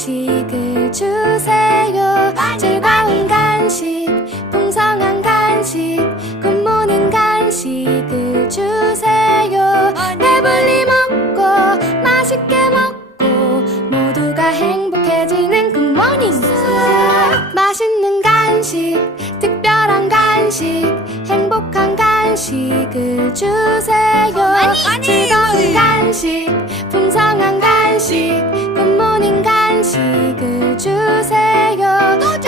간식을 주세요. 즐거운 간식, 풍성한 간식, 굿모닝 간식을 주세요. 배불리 먹고 맛있게 먹고 모두가 행복해지는 굿모닝. 맛있는 간식, 특별한 간식, 행복한 간식을 주세요. 즐거운 간식, 풍성한 간식, 굿모닝 간식을 주세요.